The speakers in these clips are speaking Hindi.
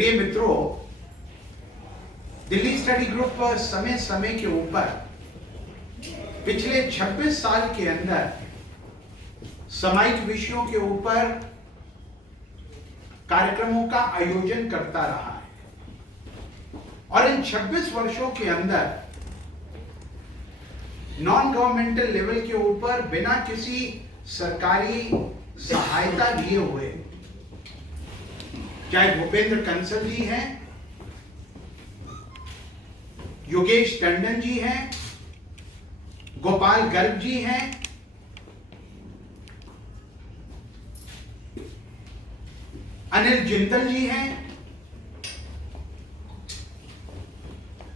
प्रिय मित्रों, दिल्ली स्टडी ग्रुप समय समय के ऊपर पिछले 26 साल के अंदर सामायिक विषयों के ऊपर कार्यक्रमों का आयोजन करता रहा है और इन 26 वर्षों के अंदर नॉन गवर्नमेंटल लेवल के ऊपर बिना किसी सरकारी सहायता लिए हुए, चाहे भूपेंद्र कंसल जी हैं, योगेश टंडन जी हैं, गोपाल गर्ग जी हैं, अनिल जिंदल जी हैं।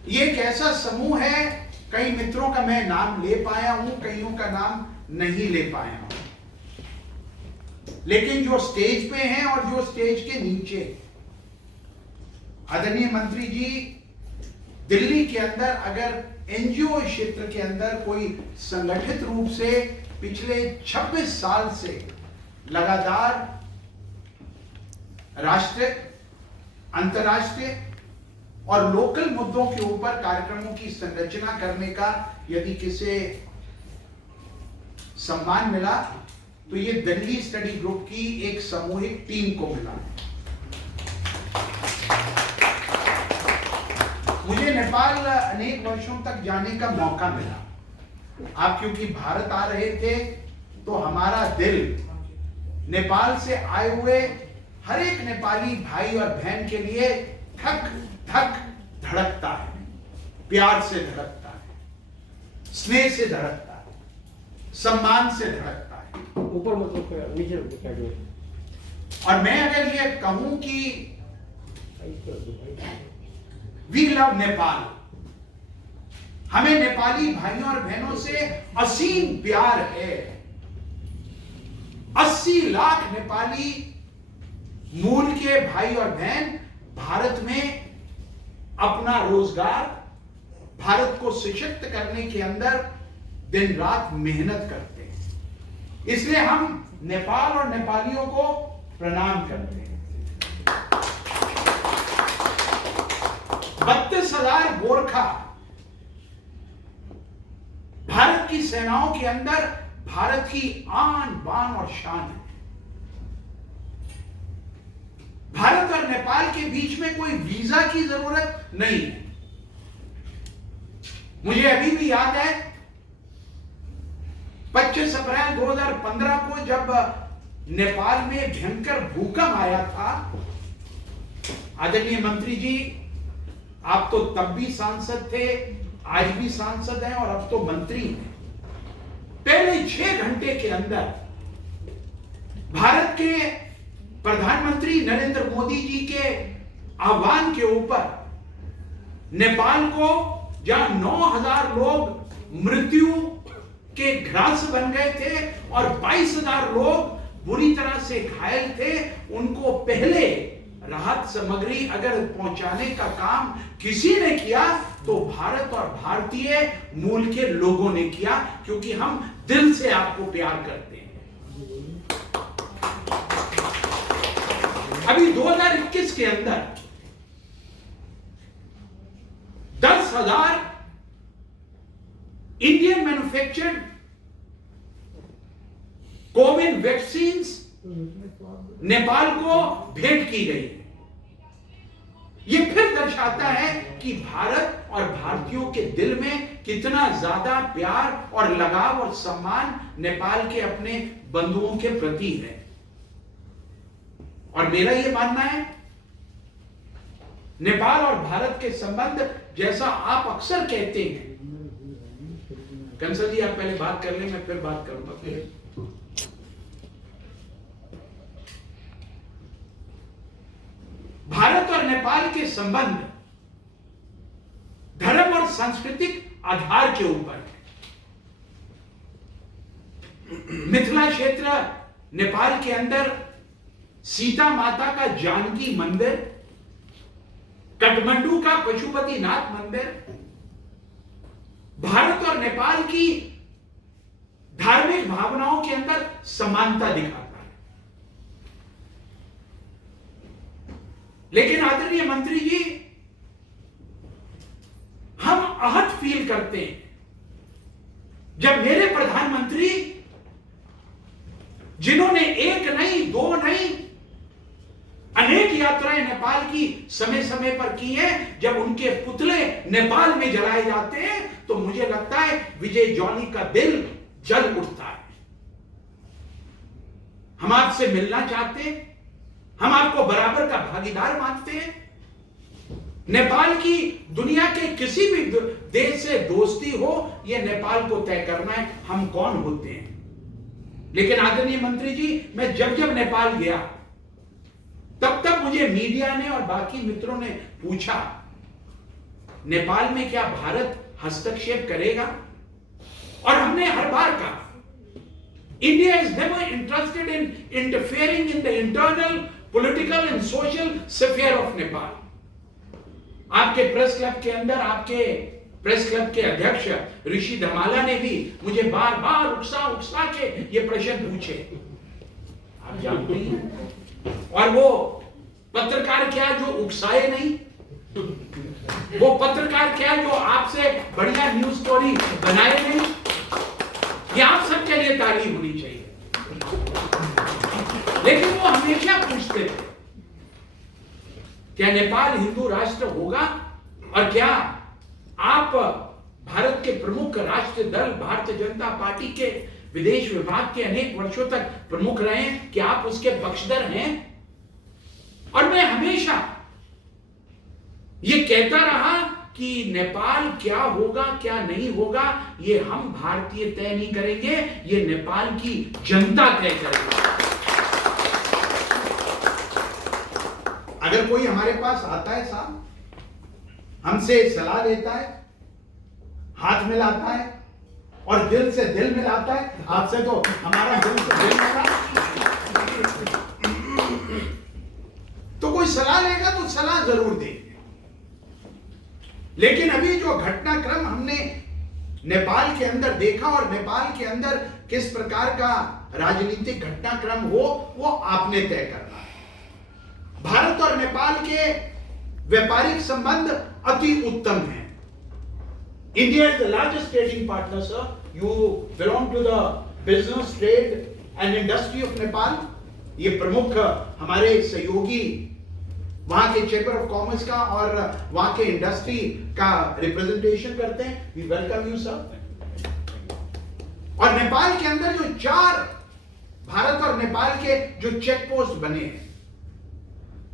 ये एक ऐसा समूह है, कई मित्रों का मैं नाम ले पाया हूं, कईयों का नाम नहीं ले पाया हूं, लेकिन जो स्टेज पे हैं और जो स्टेज के नीचे, आदरणीय मंत्री जी, दिल्ली के अंदर अगर एनजीओ क्षेत्र के अंदर कोई संगठित रूप से पिछले 26 साल से लगातार राष्ट्रीय, अंतर्राष्ट्रीय और लोकल मुद्दों के ऊपर कार्यक्रमों की संरचना करने का यदि किसे सम्मान मिला तो ये दिल्ली स्टडी ग्रुप की एक सामूहिक टीम को मिला। मुझे नेपाल अनेक वर्षों तक जाने का मौका मिला। आप क्योंकि भारत आ रहे थे तो हमारा दिल नेपाल से आए हुए हर एक नेपाली भाई और बहन के लिए धक धक धड़कता है, प्यार से धड़कता है, स्नेह से धड़कता है, सम्मान से धड़कता है। ऊपर मतलब नीचे। और मैं अगर ये कहूं कि वी लव नेपाल, हमें नेपाली भाइयों और बहनों से असीम प्यार है। 80 लाख नेपाली मूल के भाई और बहन भारत में अपना रोजगार, भारत को सशक्त करने के अंदर दिन रात मेहनत करते हैं। इसलिए हम नेपाल और नेपालियों को प्रणाम करते हैं। 32,000 गोरखा भारत की सेनाओं के अंदर भारत की आन बान और शान है। भारत और नेपाल के बीच में कोई वीजा की जरूरत नहीं है। मुझे अभी भी याद है 25 अप्रैल 2015 को जब नेपाल में भयंकर भूकंप आया था। आदरणीय मंत्री जी, आप तो तब भी सांसद थे, आज भी सांसद हैं और अब तो मंत्री हैं। पहले 6 घंटे के अंदर भारत के प्रधानमंत्री नरेंद्र मोदी जी के आह्वान के ऊपर नेपाल को, जहां 9,000 लोग मृत्यु के ग्रास बन गए थे और 22,000 लोग बुरी तरह से घायल थे, उनको पहले राहत सामग्री अगर पहुंचाने का काम किसी ने किया तो भारत और भारतीय मूल के लोगों ने किया, क्योंकि हम दिल से आपको प्यार करते हैं। अभी 2021 के अंदर 10,000 Indian manufactured Covid vaccine Nepal को भेंट की गई। यह फिर दर्शाता है कि भारत और भारतीयों के दिल में कितना ज्यादा प्यार और लगाव और सम्मान नेपाल के अपने बंधुओं के प्रति है। और मेरा यह मानना है, नेपाल और भारत के संबंध, जैसा आप अक्सर कहते हैं, कंसल जी आप पहले बात कर लें, मैं फिर बात करूंगा। फिर भारत और नेपाल के संबंध धर्म और सांस्कृतिक आधार के ऊपर है। मिथिला क्षेत्र नेपाल के अंदर सीता माता का जानकी मंदिर, काठमांडू का पशुपतिनाथ मंदिर, भारत और नेपाल की धार्मिक भावनाओं के अंदर समानता दिखाता है। लेकिन आदरणीय मंत्री जी, हम आहत फील करते हैं जब मेरे प्रधानमंत्री, जिन्होंने एक नहीं, दो नहीं, अनेक यात्राएं नेपाल की समय समय पर की हैं, जब उनके पुतले नेपाल में जलाए जाते हैं तो मुझे लगता है विजय जॉनी का दिल जल उठता है। हम आपसे मिलना चाहते हैं, हम आपको बराबर का भागीदार मानते हैं। नेपाल की दुनिया के किसी भी देश से दोस्ती हो, यह नेपाल को तय करना है हम कौन होते हैं। लेकिन आदरणीय मंत्री जी, मैं जब जब नेपाल गया तब तब मुझे मीडिया ने और बाकी मित्रों ने पूछा, नेपाल में क्या भारत हस्तक्षेप करेगा? और हमने हर बार कहा, India is never interested in interfering in the internal political and social sphere of Nepal. आपके प्रेस क्लब के अंदर आपके प्रेस क्लब के अध्यक्ष ऋषि धमाला ने भी मुझे बार बार उकसा के ये प्रश्न पूछे, आप जानते हैं। और वो पत्रकार क्या जो उकसाए नहीं, वो पत्रकार क्या जो आपसे बढ़िया न्यूज स्टोरी बनाए नहीं। ये आप सबके लिए तारीफ होनी चाहिए। लेकिन वो हमेशा पूछते थे, क्या नेपाल हिंदू राष्ट्र होगा? और क्या आप भारत के प्रमुख राष्ट्रीय दल भारतीय जनता पार्टी के विदेश विभाग के अनेक वर्षों तक प्रमुख रहे हैं, क्या आप उसके पक्षधर हैं? और मैं हमेशा ये कहता रहा कि नेपाल क्या होगा क्या नहीं होगा, ये हम भारतीय तय नहीं करेंगे, ये नेपाल की जनता तय करेगी। अगर कोई हमारे पास आता है साहब, हमसे सलाह लेता है, हाथ मिलाता है और दिल से दिल मिलाता है, आपसे तो हमारा दिल से दिल मिला, तो कोई सलाह लेगा तो सलाह जरूर देंगे। लेकिन अभी जो घटनाक्रम हमने नेपाल के अंदर देखा और नेपाल के अंदर किस प्रकार का राजनीतिक घटनाक्रम हो, वो आपने तय करना है। भारत और नेपाल के व्यापारिक संबंध अति उत्तम हैं। India is the largest trading partner, sir. You belong to the business, trade and industry of Nepal. ये प्रमुख हमारे सहयोगी वहां के चैम्बर ऑफ कॉमर्स का और वहां के इंडस्ट्री का रिप्रेजेंटेशन करते हैं। We welcome you sir. और नेपाल के अंदर जो 4 भारत और नेपाल के जो चेक पोस्ट बने हैं,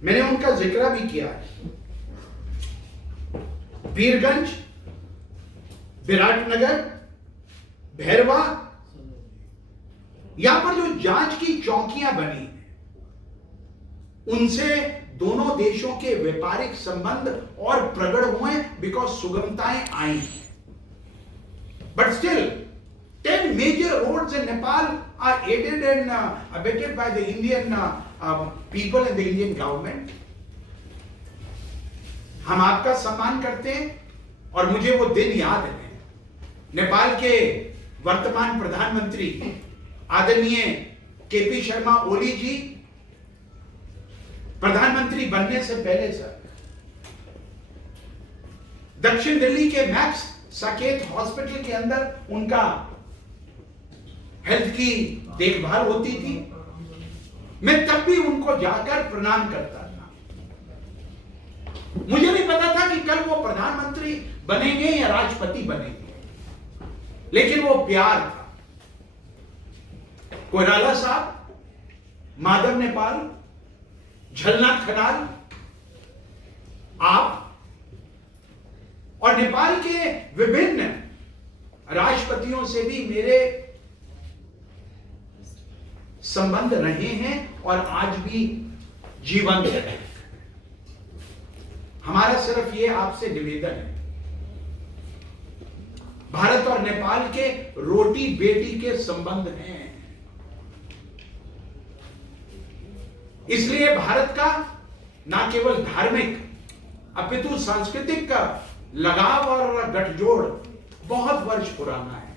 मैंने उनका जिक्र भी किया है। वीरगंज, विराटनगर, भैरवा, यहां पर जो जांच की चौकियां बनी, उनसे दोनों देशों के व्यापारिक संबंध और प्रगढ़ हुए बिकॉज सुगमताएं आई। But still 10 major roads in Nepal are aided and abetted by the Indian people and the Indian government. हम आपका सम्मान करते हैं और मुझे वो दिन याद है, नेपाल के वर्तमान प्रधानमंत्री आदरणीय केपी शर्मा ओली जी प्रधानमंत्री बनने से पहले सर दक्षिण दिल्ली के मैक्स साकेत हॉस्पिटल के अंदर उनका हेल्थ की देखभाल होती थी। मैं तब भी उनको जाकर प्रणाम करता था। मुझे नहीं पता था कि कल वो प्रधानमंत्री बनेंगे या राष्ट्रपति बनेंगे, लेकिन वो प्यार था। कोइराला साहब, माधव नेपाल, झलनाथ खनाल, आप और नेपाल के विभिन्न राष्ट्रपतियों से भी मेरे संबंध रहे हैं और आज भी जीवंत है। हमारा सिर्फ ये आपसे निवेदन है, भारत और नेपाल के रोटी बेटी के संबंध हैं, इसलिए भारत का ना केवल धार्मिक अपितु सांस्कृतिक का लगाव और गठजोड़ बहुत वर्ष पुराना है।